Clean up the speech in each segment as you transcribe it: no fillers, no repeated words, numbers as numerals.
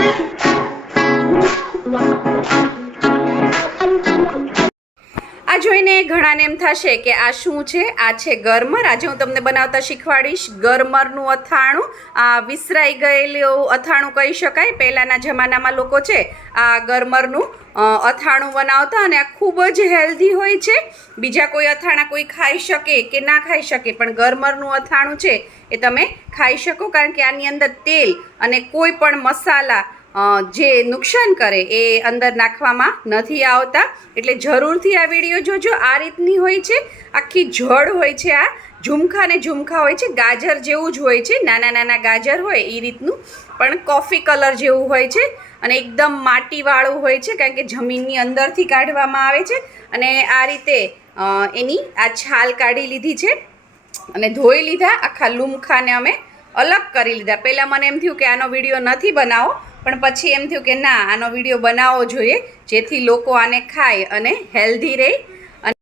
આ જોઈને ઘણાને એમ થશે કે આ શું છે? આ છે ગરમર. આજે હું તમને બનાવતા શીખવાડીશ ગરમરનું અથાણું. આ વિસરાઈ ગયેલું અથાણું કહી શકાય. પહેલાંના જમાનામાં લોકો છે આ ગરમરનું અથાણું બનાવતા અને આ ખૂબ જ હેલ્ધી હોય છે. બીજા કોઈ અથાણા કોઈ ખાઈ શકે કે ના ખાઈ શકે, પણ ગરમરનું અથાણું છે એ તમે ખાઈ શકો, કારણ કે આની અંદર તેલ અને કોઈ પણ મસાલા જે નુકસાન કરે એ અંદર નાખવામાં નથી આવતા. એટલે જરૂરથી આ વિડીયો જોજો. આ રીતની હોય છે, આખી જળ હોય છે. આ ઝુમખા ને ઝુમખા હોય છે, ગાજર જેવું જ હોય છે, નાના નાના ગાજર હોય એ રીતનું, પણ કોફી કલર જેવું હોય છે અને એકદમ માટીવાળું હોય છે, કારણ કે જમીનની અંદરથી કાઢવામાં આવે છે. અને આ રીતે એની આ છાલ કાઢી લીધી છે અને ધોઈ લીધા. આખા લુમખાને અમે અલગ કરી લીધા. પહેલાં મને એમ થયું કે આનો વિડીયો નથી બનાવો, પણ પછી એમ થયું કે ના, આનો વિડીયો બનાવવો જોઈએ, જેથી લોકો આને ખાય અને હેલ્ધી રહે. અને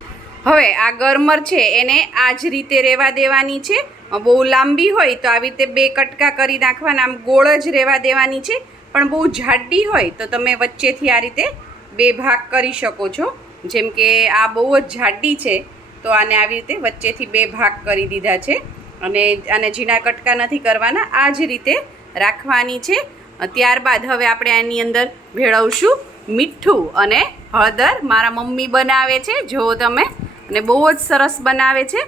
હવે આ ગરમર છે એને આ જ રીતે રહેવા દેવાની છે. બહુ લાંબી હોય તો આવી રીતે 2 કટકા કરી નાખવાના, આમ ગોળ જ રહેવા દેવાની છે. પણ બહુ જાડી હોય તો તમે વચ્ચેથી આ રીતે 2 ભાગ કરી શકો છો. જેમ કે આ બહુ જ જાડી છે તો આને આવી રીતે વચ્ચેથી 2 ભાગ કરી દીધા છે. અને આને ઝીણા કટકા નથી કરવાના, આ જ રીતે રાખવાની છે. ત્યારબાદ હવે આપણે આની અંદર ભેળવશું મીઠું અને હળદર. મારા મમ્મી બનાવે છે, જો તમે, અને બહુ જ સરસ બનાવે છે.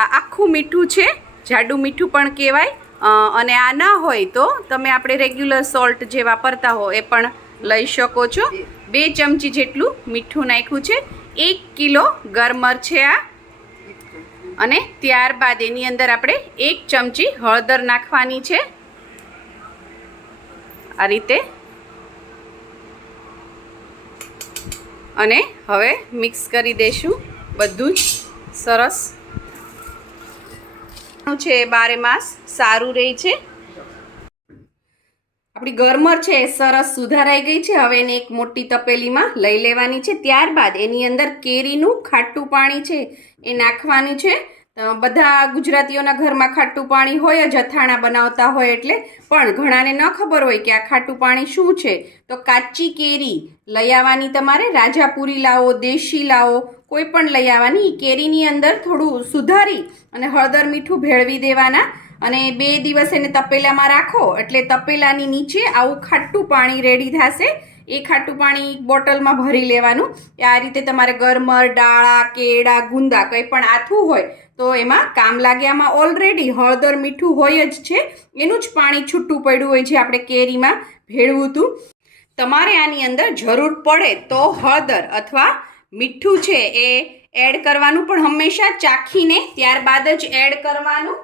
આ આખું મીઠું છે, જાડું મીઠું પણ કહેવાય. અને આ ના હોય તો તમે આપણે રેગ્યુલર સોલ્ટ જે વાપરતા હો એ પણ લઈ શકો છો. 2 ચમચી જેટલું મીઠું નાખ્યું છે. 1 કિલો ગરમર છે આ. અને ત્યારબાદ એની અંદર આપણે 1 ચમચી હળદર નાખવાની છે, આ રીતે. અને હવે મિક્સ કરી દઈશું બધું જ સરસ છે. 12 માસ સારું રહે છે. આપણી ગરમર છે એ સરસ સુધારાઈ ગઈ છે. હવે એને એક મોટી તપેલીમાં લઈ લેવાની છે. ત્યારબાદ એની અંદર કેરીનું ખાટું પાણી છે એ નાખવાનું છે. બધા ગુજરાતીઓના ઘરમાં ખાટું પાણી હોય જ, અથાણા બનાવતા હોય એટલે. પણ ઘણાને ન ખબર હોય કે આ ખાટું પાણી શું છે, તો કાચી કેરી લઈ આવવાની તમારે. રાજાપુરી લાવો, દેશી લાવો, કોઈ પણ લઈ આવવાની. કેરીની અંદર થોડું સુધારી અને હળદર મીઠું ભેળવી દેવાના. અને 2 દિવસ એને તપેલામાં રાખો એટલે તપેલાની નીચે આવું ખાટું પાણી રેડી થશે. એ ખાટું પાણી બોટલમાં ભરી લેવાનું. આ રીતે તમારે ગરમર, ડાળા, કેળા, ગુંદા કંઈ પણ આથું હોય તો એમાં કામ લાગે. આમાં ઓલરેડી હળદર મીઠું હોય જ છે, એનું જ પાણી છૂટું પડ્યું હોય છે, આપણે કેરીમાં ભેળવું હતું. તમારે આની અંદર જરૂર પડે તો હળદર અથવા મીઠું છે એ એડ કરવાનું, પણ હંમેશા ચાખીને ત્યારબાદ જ એડ કરવાનું,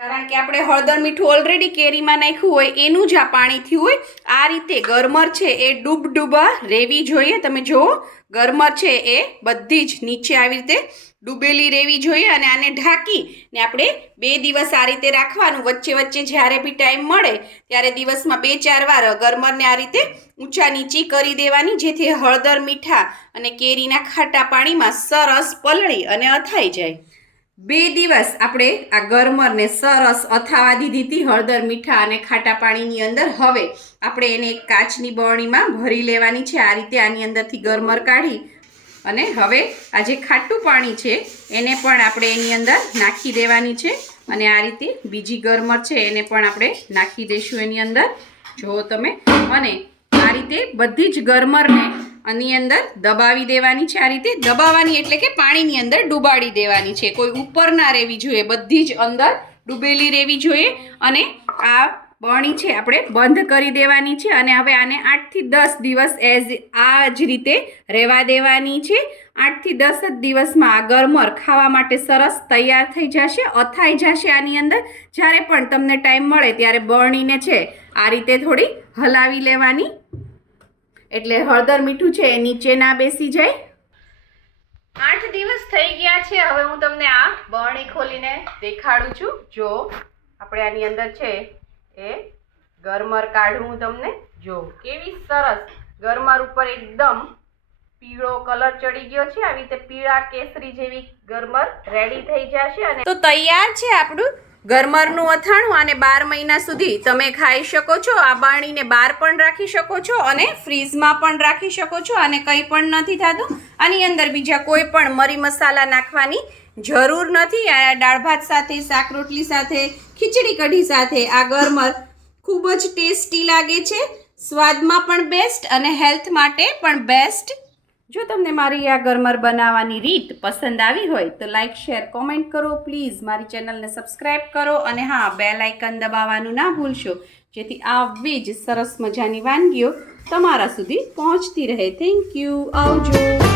કારણ કે આપણે હળદર મીઠું ઓલરેડી કેરીમાં નાખ્યું હોય એનું જ આ પાણી થયું હોય. આ રીતે ગરમર છે એ ડૂબા રહેવી જોઈએ. તમે જુઓ, ગરમર છે એ બધી જ નીચે આવી રીતે ડૂબેલી રહેવી જોઈએ. અને આને ઢાંકીને આપણે 2 દિવસ આ રીતે રાખવાનું. વચ્ચે વચ્ચે જ્યારે બી ટાઈમ મળે ત્યારે દિવસમાં 2-4 વાર ગરમરને આ રીતે ઊંચા નીચી કરી દેવાની, જેથી હળદર, મીઠા અને કેરીના ખાટા પાણીમાં સરસ પલળી અને અથાઈ જાય. 2 દિવસ આપણે આ ગરમરને સરસ અથાવા દીધી હતી હળદર, મીઠા અને ખાટા પાણીની અંદર. હવે આપણે એને એક કાચની બરણીમાં ભરી લેવાની છે. આ રીતે આની અંદરથી ગરમર કાઢી અને હવે આ જે ખાટું પાણી છે એને પણ આપણે એની અંદર નાખી દેવાની છે. અને આ રીતે બીજી ગરમર છે એને પણ આપણે નાખી દઈશું એની અંદર, જુઓ તમે. અને આ રીતે બધી જ ગરમરને આની અંદર દબાવી દેવાની છે. આ રીતે દબાવવાની એટલે કે પાણીની અંદર ડૂબાડી દેવાની છે. કોઈ ઉપર ના રહેવી જોઈએ, બધી જ અંદર ડૂબેલી રહેવી જોઈએ. અને આ બરણી છે આપણે બંધ કરી દેવાની છે. અને હવે આને 8 થી 10 દિવસ આ જ રીતે રહેવા દેવાની છે. 8 થી 10 જ દિવસમાં આ ગરમર ખાવા માટે સરસ તૈયાર થઈ જશે, અથાઈ જશે આની અંદર. જ્યારે પણ તમને ટાઈમ મળે ત્યારે બરણીને છે આ રીતે થોડી હલાવી લેવાની, એટલે હળદર મીઠું છે એ નીચે ના બેસી જાય. 8 દિવસ થઈ ગયા છે. હવે હું તમને આ બરણી ખોલીને દેખાડું છું. જો આપણે આની અંદર છે એ ગરમર કાઢું હું તમને. જો કેવી સરસ ગરમર ઉપર એકદમ પીળો કલર ચડી ગયો છે. આવી રીતે પીળા કેસરી જેવી ગરમર રેડી થઈ જશે. અને તો તૈયાર છે આપણું ગરમરનું અથાણું આને 12 મહિના સુધી તમે ખાઈ શકો છો. આ બાણીને બહાર પણ રાખી શકો છો અને ફ્રીઝમાં પણ રાખી શકો છો અને કંઈ પણ નથી થતું. આની અંદર બીજા કોઈ પણ મરી મસાલા નાખવાની જરૂર નથી. આ દાળ ભાત સાથે, શાક રોટલી સાથે, ખીચડી કઢી સાથે આ ગરમર ખૂબ જ ટેસ્ટી લાગે છે. સ્વાદમાં પણ બેસ્ટ અને હેલ્થ માટે પણ બેસ્ટ. જો તમને મારી આ ગરમર બનાવવાની રીત પસંદ આવી હોય તો લાઈક, શેર, કોમેન્ટ કરો પ્લીઝ. મારી ચેનલને સબસ્ક્રાઈબ કરો અને હા, બેલ આઇકન દબાવવાનું ના ભૂલશો, જેથી આવી જ સરસ મજાની વાનગીઓ તમારા સુધી પહોંચતી રહે. Thank you. આવજો.